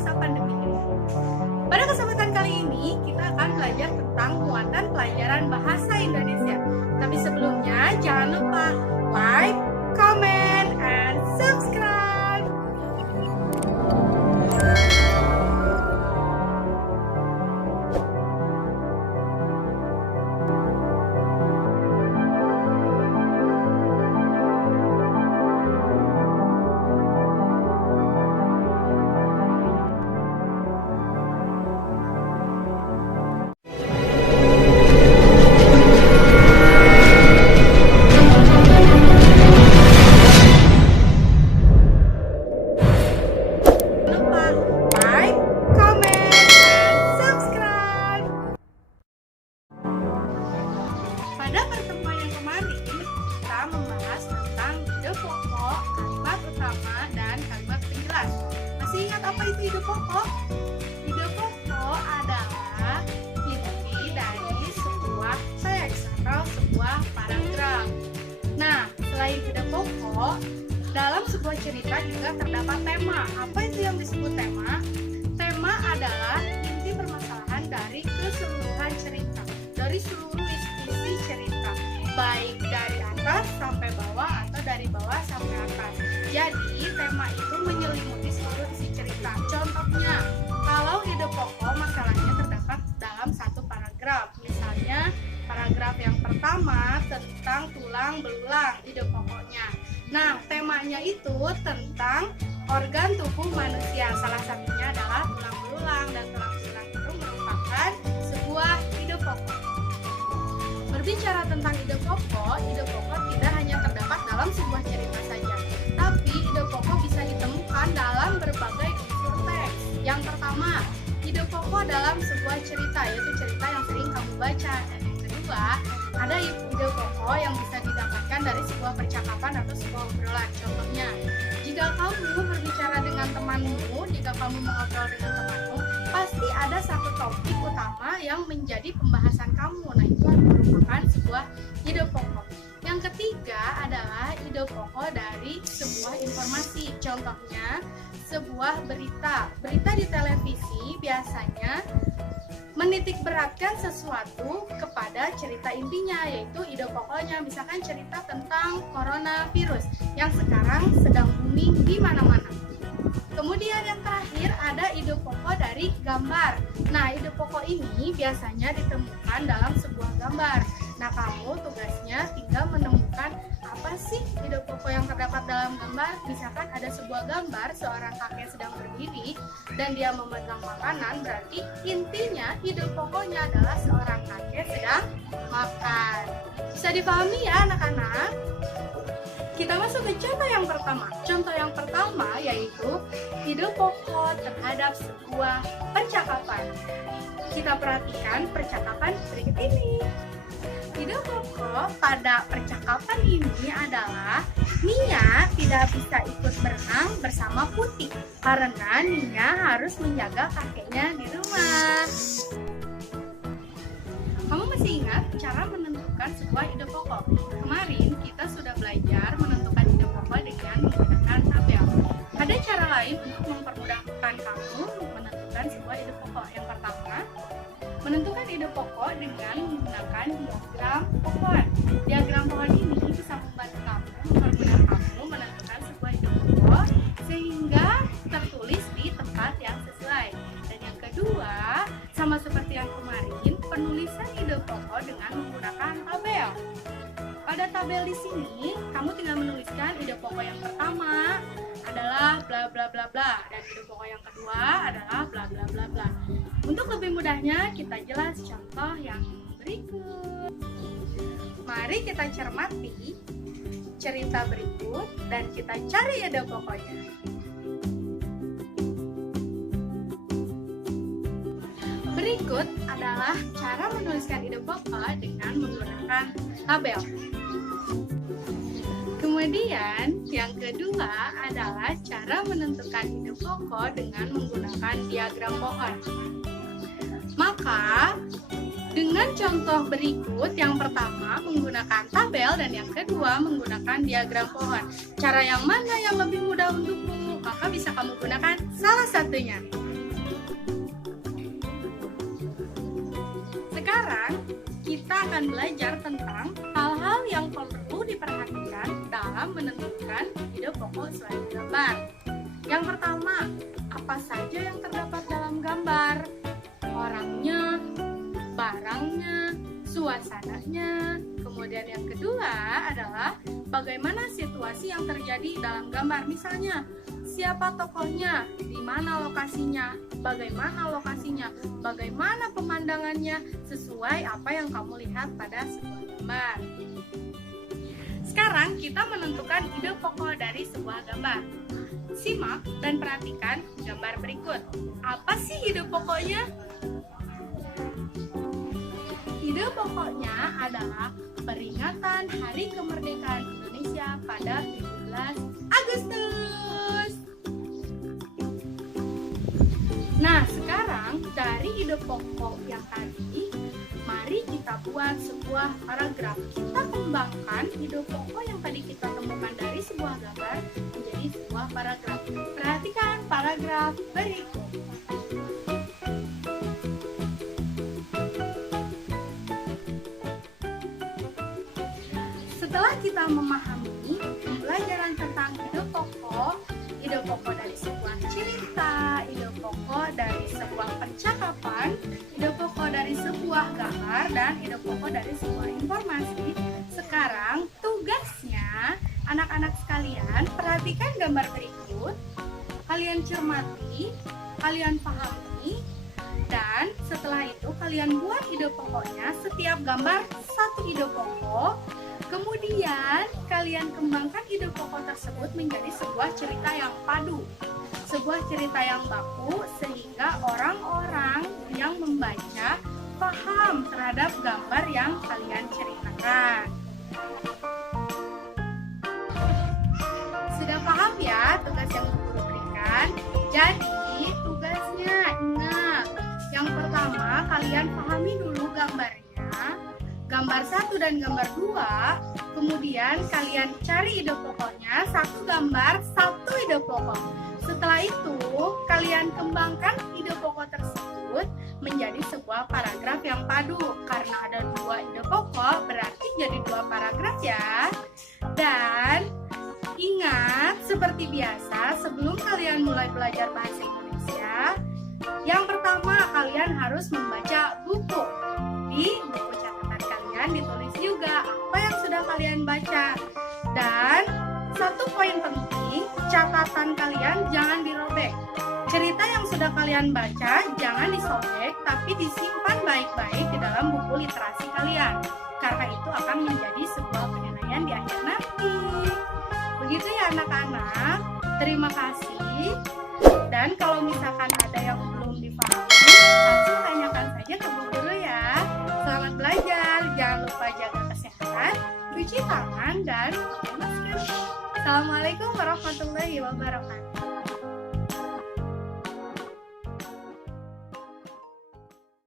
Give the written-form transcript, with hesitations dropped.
masa pandemi ini. Pada kesempatan kali ini, kita akan belajar tentang muatan pelajaran bahasa Indonesia. Tapi sebelumnya, jangan lupa like, comment, and subscribe. Pada pertemuan yang kemarin, kita membahas tentang ide pokok, kalimat utama, dan kalimat penjelas. Masih ingat apa itu ide pokok? Ide pokok adalah inti dari sebuah teks atau sebuah paragraf. Nah, selain ide pokok, dalam sebuah cerita juga terdapat tema. Apa itu yang disebut tema? Tema adalah inti permasalahan dari keseluruhan cerita, dari seluruh isi cerita, baik dari atas sampai bawah atau dari bawah sampai atas. Jadi tema itu menyelimuti seluruh isi cerita. Contohnya, kalau ide pokok masalahnya terdapat dalam satu paragraf. Misalnya paragraf yang pertama tentang tulang belulang, ide pokoknya. Nah, temanya itu tentang organ tubuh manusia. Salah satunya adalah tulang belulang, dan tulang belulang itu merupakan sebuah ide pokok. Berbicara tentang ide pokok tidak hanya terdapat dalam sebuah cerita saja, tapi ide pokok bisa ditemukan dalam berbagai unsur teks. Yang pertama, ide pokok dalam sebuah cerita, yaitu cerita yang sering kamu baca. Dan yang kedua, ada ide pokok yang bisa didapatkan dari sebuah percakapan atau sebuah obrolan. Contohnya, jika kamu berbicara dengan temanmu, jika kamu mengobrol dengan temanmu, pasti ada satu topik utama yang menjadi pembahasan kamu. Nah, itu merupakan sebuah ide pokok. Yang ketiga adalah ide pokok dari sebuah informasi. Contohnya, sebuah berita. Berita di televisi biasanya menitik beratkan sesuatu kepada cerita intinya, yaitu ide pokoknya. Misalkan cerita tentang coronavirus yang sekarang sedang booming di mana-mana. Kemudian yang terakhir ada ide pokok dari gambar. Nah, ide pokok ini biasanya ditemukan dalam sebuah gambar. Nah, kamu tugasnya tinggal menemukan apa sih ide pokok yang terdapat dalam gambar. Misalkan ada sebuah gambar seorang kakek sedang berdiri dan dia memegang makanan, berarti intinya ide pokoknya adalah seorang kakek sedang makan. Bisa dipahami ya anak-anak? Kita masuk ke contoh yang pertama. Contoh yang pertama yaitu ide pokok terhadap sebuah percakapan. Kita perhatikan percakapan berikut ini. Ide pokok pada percakapan ini adalah Nia tidak bisa ikut berenang bersama Putih karena Nia harus menjaga kakeknya di rumah. Kamu masih ingat cara menentukan sebuah ide pokok? Kemarin kita sudah belajar menentukan ide pokok dengan menggunakan tabel. Ada cara lain untuk mempermudahkan kamu menentukan sebuah ide pokok. Yang pertama, menentukan ide pokok dengan menggunakan diagram pohon. Diagram pohon ini bisa membantu kamu, mempermudah kamu menentukan sebuah ide pokok sehingga tertulis di tempat yang sesuai. Dan yang kedua, sama seperti yang kemarin, penulisan ide pokok dengan menggunakan tabel. Pada tabel di sini, kamu tinggal menuliskan ide pokok yang pertama adalah bla bla bla bla, dan ide pokok yang kedua adalah bla bla bla bla. Untuk lebih mudahnya, kita jelas contoh yang berikut. Mari kita cermati cerita berikut dan kita cari ide pokoknya. Berikut adalah cara menuliskan ide pokok dengan menggunakan tabel. Kemudian yang kedua adalah cara menentukan ide pokok dengan menggunakan diagram pohon. Maka dengan contoh berikut, yang pertama menggunakan tabel dan yang kedua menggunakan diagram pohon. Cara yang mana yang lebih mudah untukmu? Maka bisa kamu gunakan salah satunya. sekarang kita akan belajar tentang hal-hal yang perlu diperhatikan dalam menentukan ide pokok suatu gambar. Yang pertama, apa saja yang terdapat dalam gambar? Orangnya, barangnya, suasananya. Kemudian yang kedua adalah bagaimana situasi yang terjadi dalam gambar. Misalnya, siapa tokohnya, di mana lokasinya, bagaimana lokasinya, bagaimana pemandangannya, sesuai apa yang kamu lihat pada sebuah gambar. Sekarang kita menentukan ide pokok dari sebuah gambar. Simak dan perhatikan gambar berikut. Apa sih ide pokoknya? Ide pokoknya adalah peringatan Hari Kemerdekaan Indonesia pada 17 Agustus. Nah, sekarang dari ide pokok yang tadi, mari kita buat sebuah paragraf. Kita kembangkan ide pokok yang tadi kita temukan dari sebuah gambar menjadi sebuah paragraf. Perhatikan paragraf berikut. Setelah kita memahami pembelajaran tentang ide pokok dari sebuah cerita, ide pokok dari sebuah percakapan, ide pokok dari sebuah gambar, dan ide pokok dari sebuah informasi, sekarang tugasnya anak-anak sekalian perhatikan gambar berikut, kalian cermati, kalian pahami, dan setelah itu kalian buat ide pokoknya. Setiap gambar satu ide pokok. Kemudian kalian kembangkan ide pokok tersebut menjadi sebuah cerita yang padu, sebuah cerita yang baku, sehingga orang-orang yang membaca paham terhadap gambar yang kalian ceritakan. Sudah paham ya tugas yang guru berikan? Jadi tugasnya ingat, yang pertama kalian pahami dulu gambarnya, gambar 1 dan gambar 2, kemudian kalian cari ide pokoknya, satu gambar, satu ide pokok. Setelah itu, kalian kembangkan ide pokok tersebut menjadi sebuah paragraf yang padu. Karena ada 2 ide pokok, berarti jadi 2 paragraf ya. Dan ingat, seperti biasa, sebelum kalian mulai belajar bahasa Indonesia, yang pertama kalian harus membaca buku. Di buku catatan kalian ditulis juga apa yang sudah kalian baca. Dan satu poin penting, catatan kalian jangan dirobek. Cerita yang sudah kalian baca jangan disobek, tapi disimpan baik-baik di dalam buku literasi kalian. Karena itu akan menjadi sebuah penilaian di akhir nanti. Begitu ya anak-anak. Terima kasih. Dan kalau misalkan ada yang belum dipahami, langsung tanyakan saja ke Bu Guru ya. Selamat belajar, jangan lupa jaga kesehatan, cuci tangan, dan pakai masker. Assalamualaikum warahmatullahi wabarakatuh.